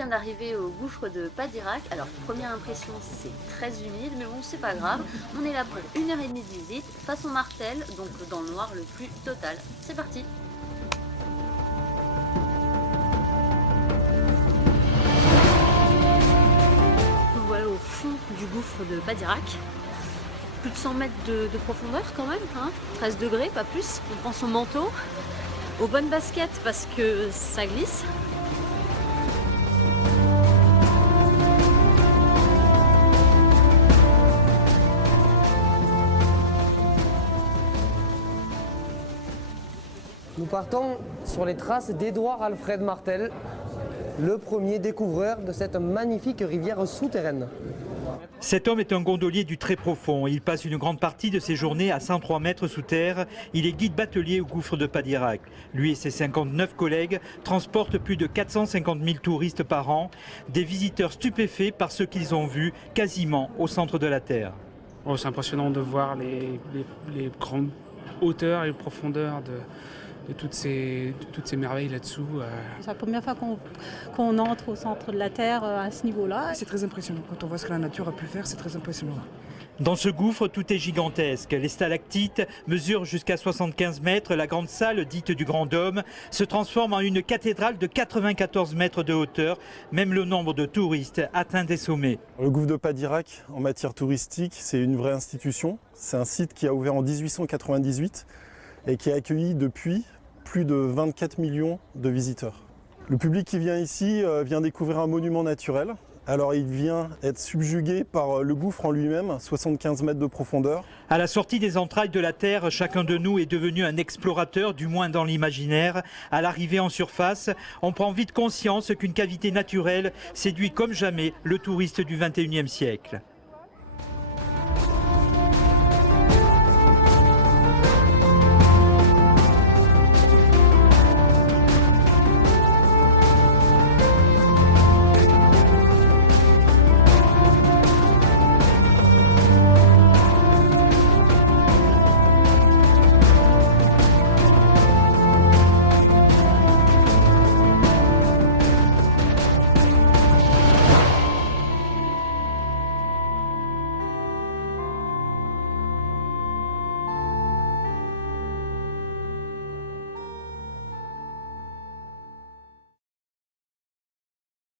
vient d'arriver au gouffre de Padirac. Alors, première impression, c'est très humide, mais bon, c'est pas grave. On est là pour 1h30 de visite, façon Martel, donc dans le noir le plus total. C'est parti! Voilà au fond du gouffre de Padirac. Plus de 100 mètres de profondeur quand même, hein, 13 degrés, pas plus. On prend son manteau, aux bonnes baskets parce que ça glisse. Nous partons sur les traces d'Édouard Alfred Martel, le premier découvreur de cette magnifique rivière souterraine. Cet homme est un gondolier du très profond. Il passe une grande partie de ses journées à 103 mètres sous terre. Il est guide batelier au gouffre de Padirac. Lui et ses 59 collègues transportent plus de 450 000 touristes par an, des visiteurs stupéfaits par ce qu'ils ont vu quasiment au centre de la Terre. Oh, c'est impressionnant de voir les grandes hauteurs et profondeurs de toutes ces merveilles là-dessous. C'est la première fois qu'on entre au centre de la Terre à ce niveau-là. C'est très impressionnant. Quand on voit ce que la nature a pu faire, c'est très impressionnant. Dans ce gouffre, tout est gigantesque. Les stalactites mesurent jusqu'à 75 mètres. La grande salle, dite du Grand Dôme, se transforme en une cathédrale de 94 mètres de hauteur. Même le nombre de touristes atteint des sommets. Le gouffre de Padirac, en matière touristique, c'est une vraie institution. C'est un site qui a ouvert en 1898 et qui a accueilli depuis plus de 24 millions de visiteurs. Le public qui vient ici vient découvrir un monument naturel. Alors il vient être subjugué par le gouffre en lui-même, 75 mètres de profondeur. À la sortie des entrailles de la Terre, chacun de nous est devenu un explorateur, du moins dans l'imaginaire. À l'arrivée en surface, on prend vite conscience qu'une cavité naturelle séduit comme jamais le touriste du XXIe siècle.